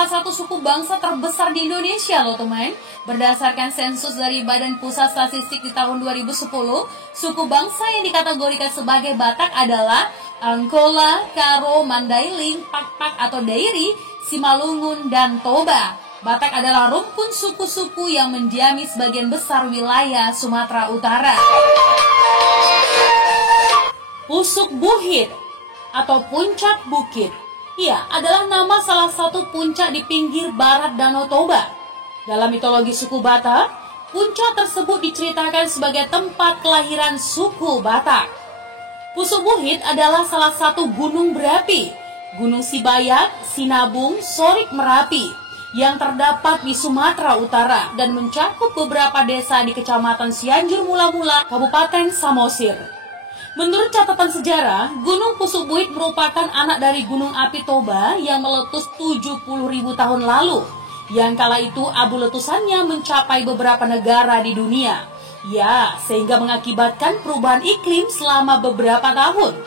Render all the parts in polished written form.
salah satu suku bangsa terbesar di Indonesia loh teman. Berdasarkan sensus dari Badan Pusat Statistik di tahun 2010, suku bangsa yang dikategorikan sebagai Batak adalah Angkola, Karo, Mandailing, Pakpak atau Dairi, Simalungun, dan Toba. Batak adalah rumpun suku-suku yang mendiami sebagian besar wilayah Sumatera Utara. Pusuk Buhit atau Puncak Bukit, ia adalah nama salah satu puncak di pinggir barat Danau Toba. Dalam mitologi suku Batak, puncak tersebut diceritakan sebagai tempat kelahiran suku Batak. Pusuk Buhit adalah salah satu gunung berapi, Gunung Sibayak, Sinabung, Sorik Merapi, yang terdapat di Sumatera Utara dan mencakup beberapa desa di Kecamatan Cianjur Mula-Mula, Kabupaten Samosir. Menurut catatan sejarah, Gunung Pusuk Buhit merupakan anak dari Gunung Api Toba yang meletus 70.000 tahun lalu, yang kala itu abu letusannya mencapai beberapa negara di dunia. Ya, sehingga mengakibatkan perubahan iklim selama beberapa tahun.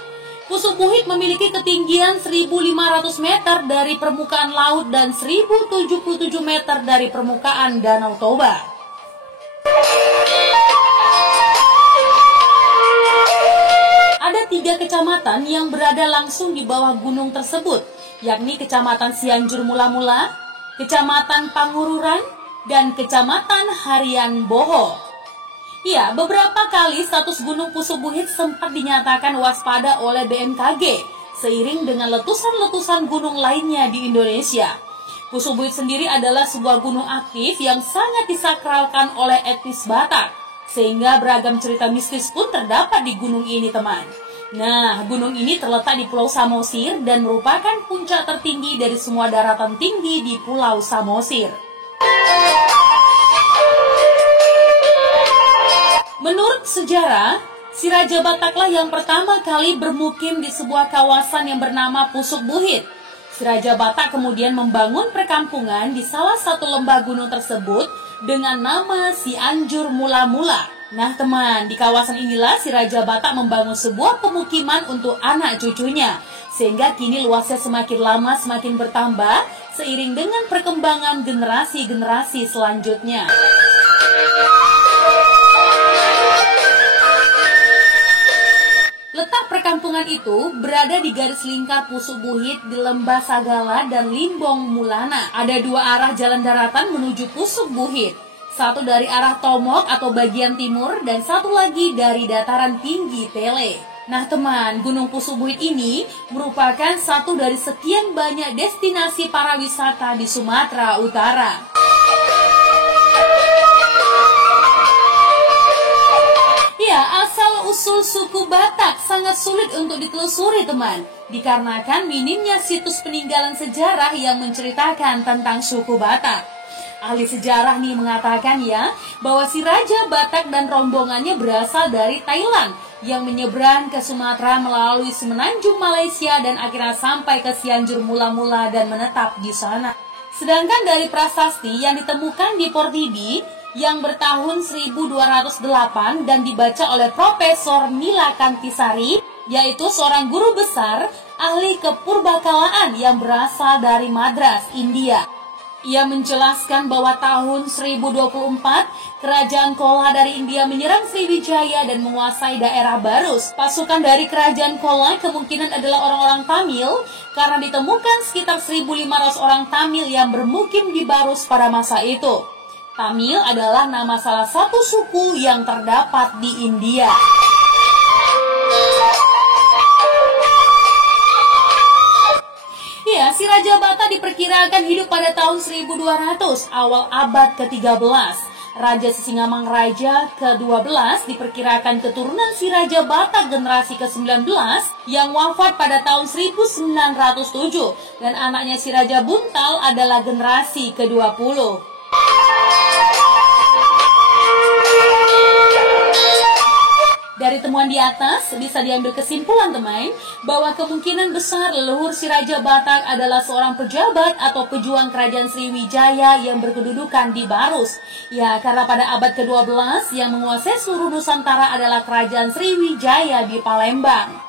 Pusuk Buhit memiliki ketinggian 1.500 meter dari permukaan laut dan 1.077 meter dari permukaan Danau Toba. Ada 3 kecamatan yang berada langsung di bawah gunung tersebut, yakni Kecamatan Cianjur Mula-Mula, Kecamatan Pangururan, dan Kecamatan Harian Boho. Ya, beberapa kali status Gunung Pusuk Buhit sempat dinyatakan waspada oleh BMKG, seiring dengan letusan-letusan gunung lainnya di Indonesia. Pusuk Buhit sendiri adalah sebuah gunung aktif yang sangat disakralkan oleh etnis Batak, sehingga beragam cerita mistis pun terdapat di gunung ini, teman. Nah, gunung ini terletak di Pulau Samosir dan merupakan puncak tertinggi dari semua daratan tinggi di Pulau Samosir. Menurut sejarah, si Raja Bataklah yang pertama kali bermukim di sebuah kawasan yang bernama Pusuk Buhit. Si Raja Batak kemudian membangun perkampungan di salah satu lembah gunung tersebut dengan nama Cianjur Mula-Mula. Nah teman, di kawasan inilah si Raja Batak membangun sebuah pemukiman untuk anak cucunya, sehingga kini luasnya semakin lama semakin bertambah seiring dengan perkembangan generasi-generasi selanjutnya. Letak perkampungan itu berada di garis lingkar Pusuk Buhit di Lembah Sagala dan Limbong Mulana. Ada 2 arah jalan daratan menuju Pusuk Buhit. Satu dari arah Tomok atau bagian timur dan satu lagi dari dataran tinggi Tele. Nah teman, Gunung Pusuk Buhit ini merupakan satu dari sekian banyak destinasi para wisata di Sumatera Utara. Ya, asal-usul suku Batak sangat sulit untuk ditelusuri teman, dikarenakan minimnya situs peninggalan sejarah yang menceritakan tentang suku Batak. Ahli sejarah nih mengatakan ya, bahwa si Raja Batak dan rombongannya berasal dari Thailand yang menyeberang ke Sumatera melalui Semenanjung Malaysia dan akhirnya sampai ke Cianjur Mula-Mula dan menetap di sana. Sedangkan dari prasasti yang ditemukan di Portidi yang bertahun 1208 dan dibaca oleh Profesor Mila Kantisari, yaitu seorang guru besar ahli kepurbakalaan yang berasal dari Madras, India. Ia menjelaskan bahwa tahun 1024, Kerajaan Kola dari India menyerang Sriwijaya dan menguasai daerah Barus. Pasukan dari Kerajaan Kola kemungkinan adalah orang-orang Tamil, karena ditemukan sekitar 1.500 orang Tamil yang bermukim di Barus pada masa itu. Tamil adalah nama salah satu suku yang terdapat di India. Ya, si Raja Batak diperkirakan hidup pada tahun 1200, awal abad ke-13. Raja Sisingamangaraja ke-12 diperkirakan keturunan si Raja Batak generasi ke-19 yang wafat pada tahun 1907. Dan anaknya si Raja Buntal adalah generasi ke-20. Dari temuan di atas, bisa diambil kesimpulan teman, bahwa kemungkinan besar leluhur si Raja Batak adalah seorang pejabat atau pejuang kerajaan Sriwijaya yang berkedudukan di Barus. Ya, karena pada abad ke-12 yang menguasai seluruh Nusantara adalah kerajaan Sriwijaya di Palembang.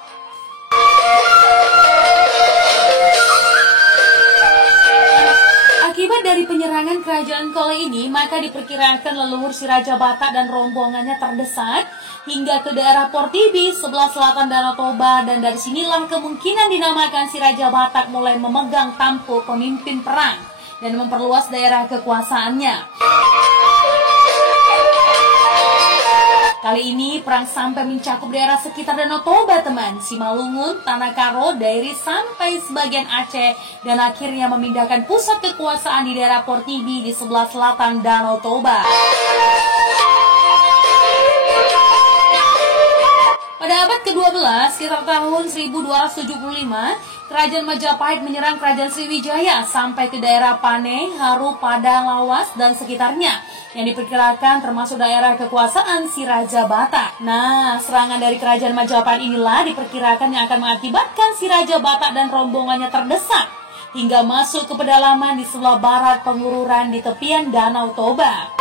dari penyerangan kerajaan Kole ini, maka diperkirakan leluhur si Raja Batak dan rombongannya terdesak hingga ke daerah Portibi sebelah selatan Danau Toba, dan dari sinilah kemungkinan dinamakan si Raja Batak mulai memegang tampuk pemimpin perang dan memperluas daerah kekuasaannya. Kali ini perang sampai mencakup daerah sekitar Danau Toba, teman. Simalungun, Tanah Karo, Dairi sampai sebagian Aceh, dan akhirnya memindahkan pusat kekuasaan di daerah Portibi di sebelah selatan Danau Toba. Pada abad ke-12, sekitar tahun 1275, Kerajaan Majapahit menyerang Kerajaan Sriwijaya sampai ke daerah Paneh, Haru, Padang, Lawas, dan sekitarnya, yang diperkirakan termasuk daerah kekuasaan si Raja Batak. Nah, serangan dari Kerajaan Majapahit inilah diperkirakan yang akan mengakibatkan si Raja Batak dan rombongannya terdesak hingga masuk ke pedalaman di sebelah barat Pengururan di tepian Danau Toba.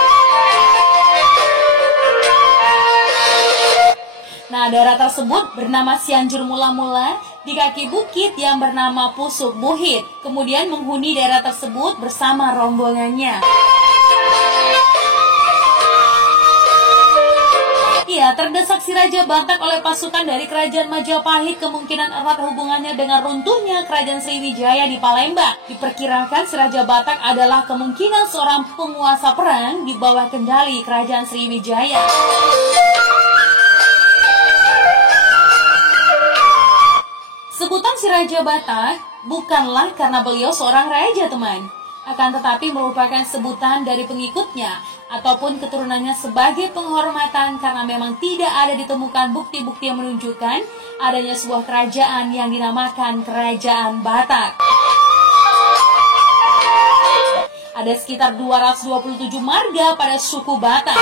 Nah, daerah tersebut bernama Cianjur mula-mula di kaki bukit yang bernama Pusuk Buhit. Kemudian menghuni daerah tersebut bersama rombongannya. Ya, terdesak si Raja Batak oleh pasukan dari Kerajaan Majapahit, kemungkinan erat hubungannya dengan runtuhnya Kerajaan Sriwijaya di Palembang. Diperkirakan si Raja Batak adalah kemungkinan seorang penguasa perang di bawah kendali Kerajaan Sriwijaya. Sebutan si Raja Batak bukanlah karena beliau seorang raja, teman, akan tetapi merupakan sebutan dari pengikutnya ataupun keturunannya sebagai penghormatan karena memang tidak ada ditemukan bukti-bukti yang menunjukkan adanya sebuah kerajaan yang dinamakan Kerajaan Batak. Ada sekitar 227 marga pada suku Batak.